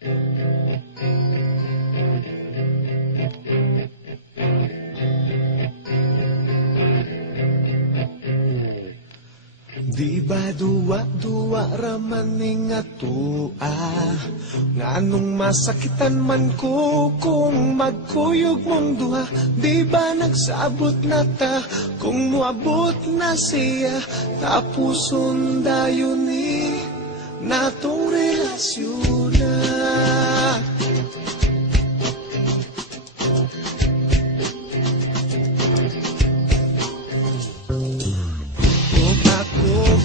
Di ba duwa-duwa ramaning atua nganong masakitan man ko kung magkuyog mong duha. Di ba nagsabot na ta kung muabot na siya tapuson dayon ni natong relasyon na.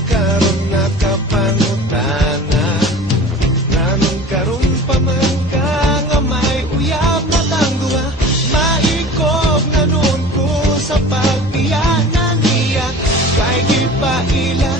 Karon nakapangutana nganong karon pa man ka nga may uyab na tangduha. Maikog na nun ko sa pagpiyanan niya kay gipailan